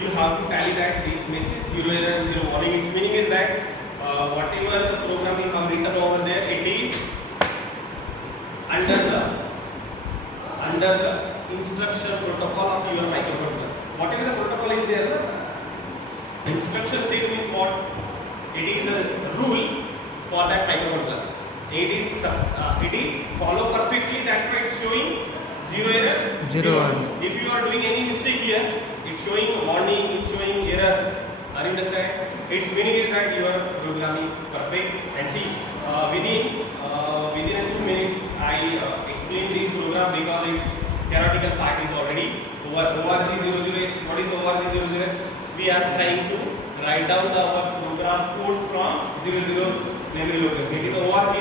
you have to tally that this message 0 error and 0 warning. Its meaning is that whatever the program you have written over there, it is under the instruction protocol of your microcontroller. Whatever the protocol is there, instruction set means what? It is a rule for that microcontroller. It is follow perfectly. That's why it's showing 0 error, 0 warning. If you are doing any mistake here, it's showing warning, it's showing error. Are you understand? Its meaning is that your program is perfect. And see, within a 2 minutes, I explain this program because its theoretical part is already over. ORG00H. What is ORG00H? We are trying to write down our program codes from 00 memory location. It is ORG,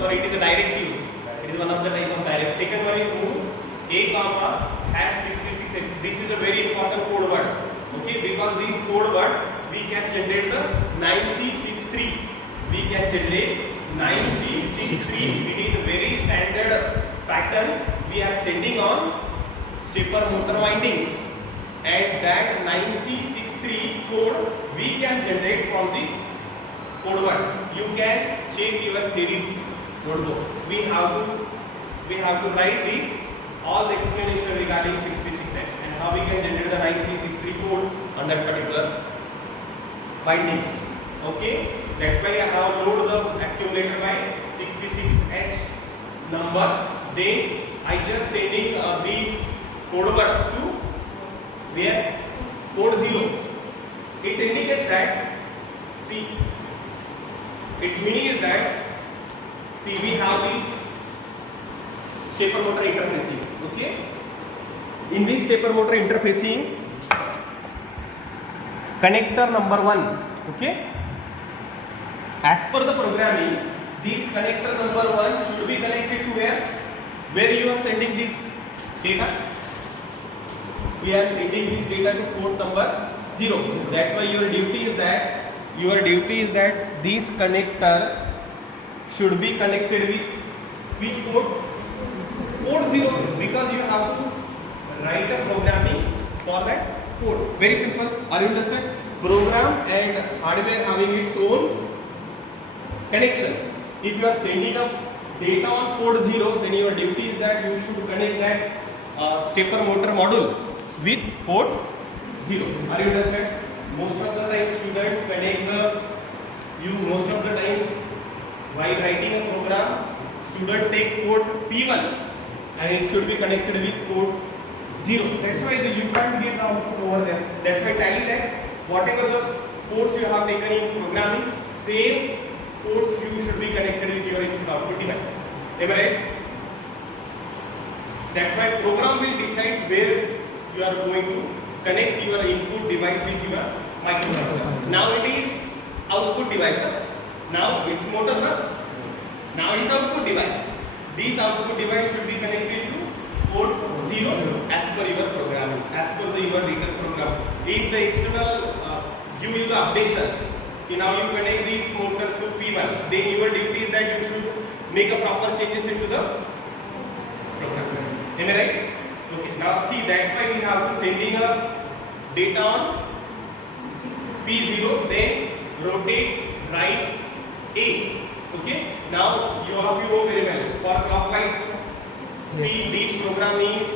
sorry, it is a directives. It is one of the type of direct. Second one is move A comma has 66. This is a very important code word. Okay, because this code word we can generate the 9C63. We can generate 9C63. It is a very standard patterns we are sending on stepper motor windings, and that 9C63 code we can generate from this code words. You can check your theory notebook. We have to write this all the explanation regarding 66H and how we can generate the 9C63 code on that particular bindings. Okay, that's why I have load the accumulator by 66H number. Then I just sending these code word to where code 0. It indicates that, see, its meaning is that, see, we have this stepper motor interfacing. Okay, in this stepper motor interfacing, connector number 1, okay, as per the programming, this connector number 1 should be connected to where you are sending this data. We are sending this data to port number 0. That's why your duty is that this connector should be connected with which port? Port 0, because you have to write a programming for that port. Very simple. Are you understand? Program and hardware having its own connection. If you are sending up data on port 0, then your duty is that you should connect that stepper motor module with port 0. Are you understand? Most of the time student connect most of the time while writing a program, student take port P1 and it should be connected with port 0. That's why you can't get the output over there. That's why tally that whatever the ports you have taken in programming, same ports you should be connected with your input output device. Am I right? That's why program will decide where you are going to connect your input device with your microcontroller. Now it is output device. Now it's motor. Now it is output device. This output device should be connected to port 0 as per your programming, as per your written program. If the external give you the updations, now you connect this motor to P1, then your duty is that you should make a proper changes into the program. Am I right? Okay. Now see, that's why we have to sending a data on P0, then rotate right A. Okay. Now you have to know very well for clockwise. Yes. See, this program is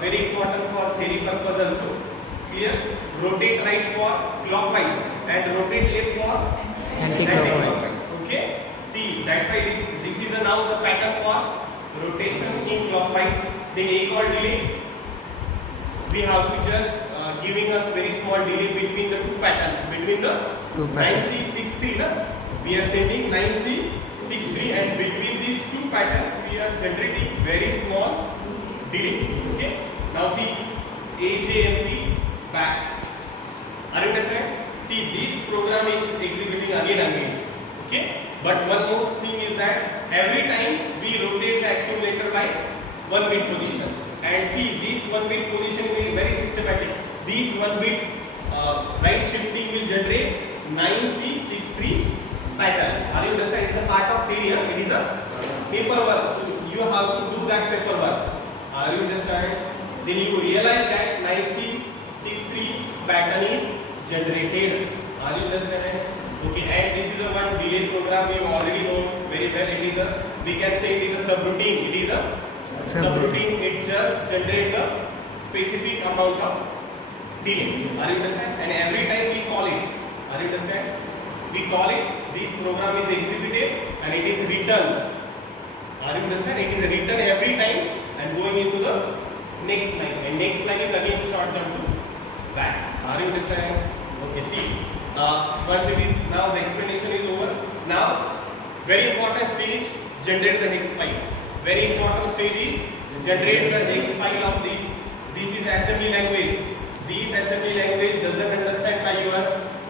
very important for theory purpose also. Clear? Rotate right for clockwise and rotate left for anti-clockwise. Okay. See, that's why this is now the pattern for rotation in clockwise. Then equal delay. We have to just giving us very small delay between the two patterns. Between the 9C63, we are sending 9C63, and between these two patterns we are generating very small delay. Okay. Now see, AJMP back. Are you understand? See, this program is executing again and again. Okay. But one more thing is that every time we rotate the accumulator by 1 bit position. And see, this 1 bit position is very systematic. This 1 bit right shifting will generate 9C63 pattern. Are you understand? It is a part of theory. It is a paperwork. You have to do that paperwork. Are you understand? Then you realize that 9C63 pattern generated. Are you understanding? Okay, and this is the one delay program you already know very well. It is a, we can say it is a subroutine. It is a subroutine. It just generates the specific amount of delay. Are you understand? And every time we call it. Are you understand? We call it. This program is executed and it is written. Are you understand? It is written every time and going into the next line. And next line is again short jump to back. Are you understand? Okay, see. Once it is now the explanation is over. Now, very important stage, generate the hex file. Very important stage is generate the hex file of this. This is assembly language. This assembly language doesn't understand by your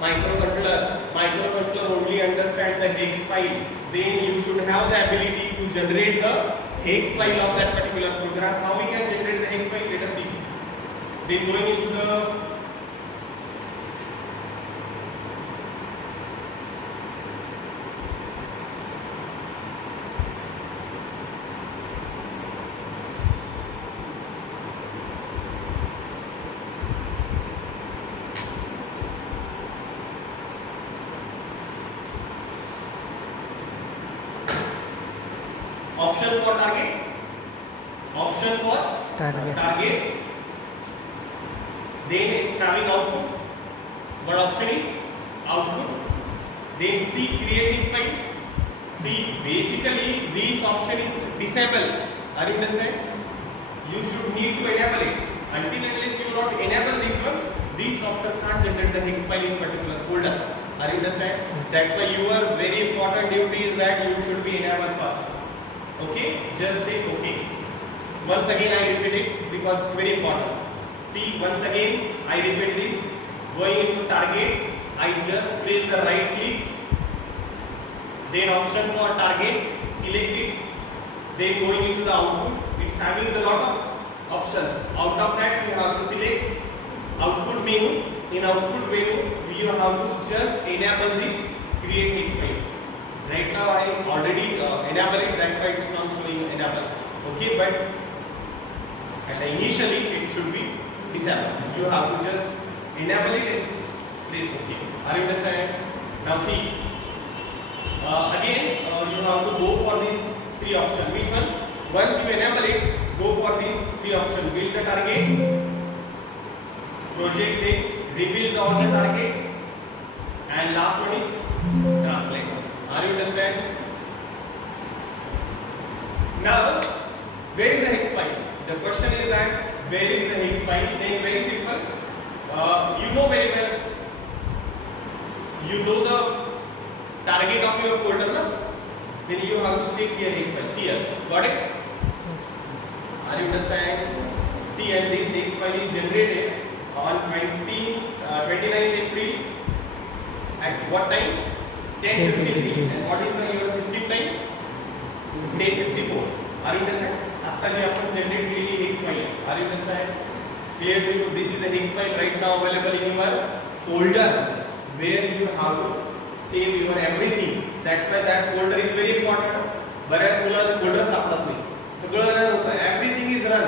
microcontroller. Microcontroller only understand the hex file. Then you should have the ability to generate the hex file of that particular program. How we can generate the hex file? Let us see. Then going into the option for target, option for target, then it's having output. What option is output? Then C, create hex file. See, basically this option is disable. Are you understand? You should need to enable it. Until unless you not enable this one, this software can't generate the hex file in particular folder. Are you understand? Yes. That's why your very important duty is that you should be enabled first. Okay, just say okay. Once again I repeat it because it's very important. See, once again I repeat this. Going into target, I just press the right click, then option for target, select it, then going into the output. It's having a lot of options. Out of that you have to select output menu. In output menu you have to just enable this create hex files. Right now I already enable it, that's why it's not showing enable. Okay, but initially it should be disabled. You have to just enable it and place OK. Are you understand? Now see, again you have to go for these three options. Which one? Once you enable it, go for these three options. Build the target, project it, rebuild all the targets, and last one is translate. Are you understand? Now, where is the hex file? The question is that where is the hex file? Then very simple. You know very well. You know the target of your folder, no? Then you have to check here hex file. See here. Got it? Yes. Are you understand? See, and this hex file is generated on 29th April at what time? 10:53. And what is your system time? 10:54. Are you understand? आता जे आपण generate केलेली hex file. Are you understand? Clear to you? This is the hex file right now available in your folder where you have to save your everything. That's why that folder is very important. बऱ्याच मुलांना folder सापडत नाही. सगळं run होतं. Everything is run.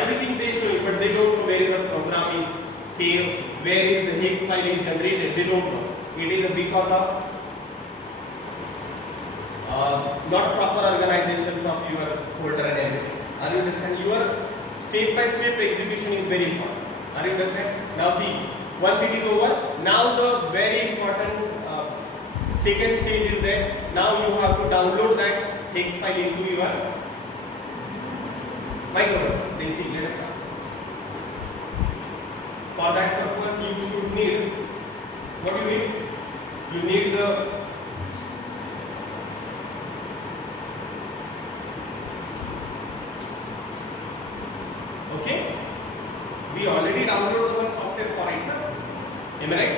Everything they show you, but they don't know where is the program is saved, where is the hex file is generated. They don't know. It is because of not proper organizations of your folder and everything. Are you understand? Your step-by-step execution is very important. Are you understand? Now see, once it is over, now the very important second stage is that now you have to download that hex file into your microcontroller. Then see, let us start. For that purpose, you should need, what do you need? You need the okay. We already downloaded the software for it. Am I right?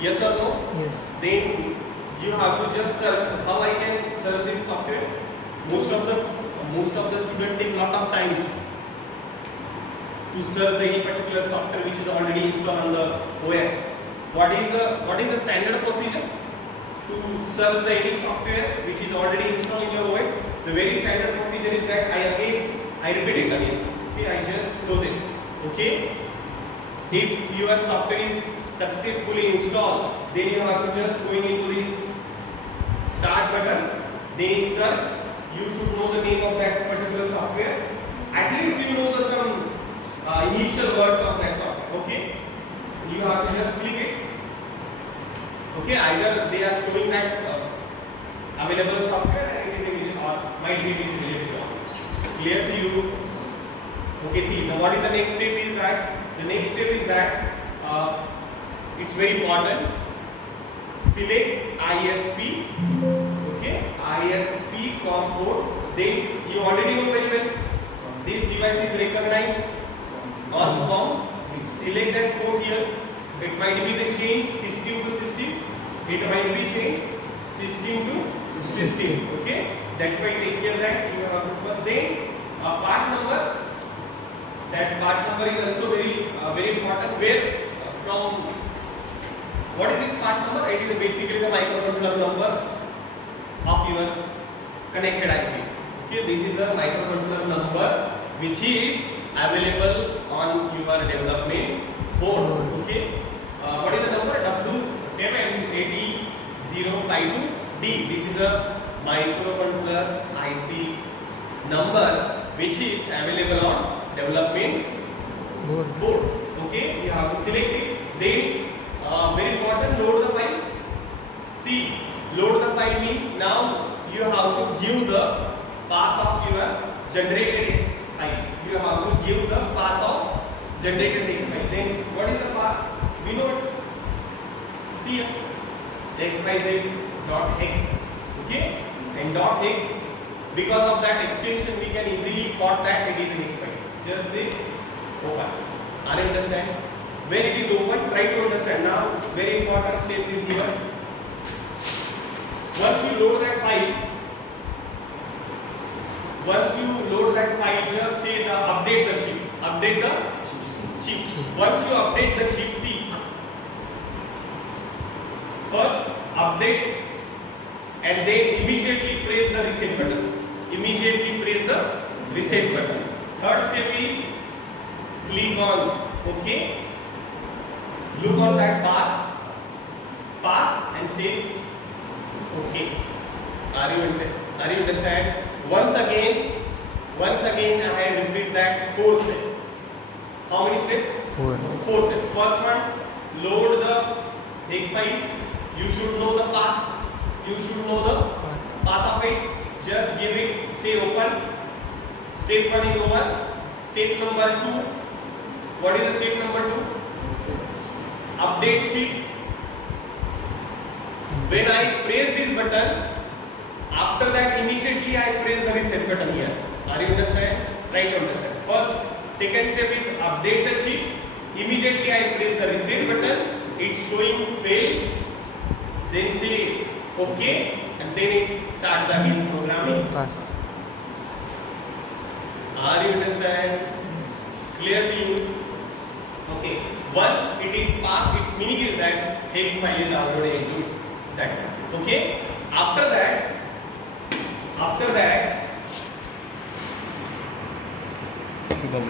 Yes or no? Yes. Then you have to just search. How I can search this software? Most of the students take lot of time to search any particular software which is already installed on the OS. What is the standard procedure to search the any software which is already installed in your OS? The very standard procedure is that I repeat it again. Okay, I just close it. Okay. If your software is successfully installed, then you have to just going into this start button, then search. You should know the name of that particular software. At least you know the some initial words of that software. Okay, so you have to just click it. Okay, either they are showing that available software and it is immediate, or might be it is related to office. Clear to you? Okay, see, now what is the next step is that the next step is that it's very important. Select ISP. Okay, ISP COM port. Then you already know very well this device is recognized on COM. Select that port here. It might be the change system to system. It might be change system to system. Okay, that's why take care that you have to first. Then part number. That part number is also very important. Where from what is this part number? It is basically the microcontroller number of your connected IC. Okay, this is the microcontroller number which is available on your development board. Okay, what is the number? W78052D. This is a microcontroller IC number which is available on development board. Okay, you have to select it. Then very important, load the file. See, load the file means now you have to give the path of your generated X file. You have to give the path of generated X file. Then what is the path? We know it. See here, xyz.hex. Okay, and .hex. Because of that extension, we can easily plot that it is an X file. Just say open. Are you understand? When it is open, try to understand. Now, very important step is here. Once you load that file, just say the update the chip. Update the chip. Once you update the chip, see. First update and then immediately press the reset button. Immediately press the reset button. Third step is click on OK. Look on that bar, pass and say OK. Are you understand? Once again I repeat that 4 steps. How many steps? 4 steps. First one, load the X file. You should know the path. You should know the path of it. Just give it, say open. Step 1 is over. Step number 2. What is the step number 2? Update chip. When I press this button, after that immediately I press the reset button here. Are you understand? Try to understand. First, second step is update the chip. Immediately I press the reset button. It's showing fail. Then say OK, and then it start the again programming. Pass. Are you understand? Yes. Clear to you? Okay. Once it is passed, its meaning is that hex file is downloaded into that. Okay. After that, Shubham.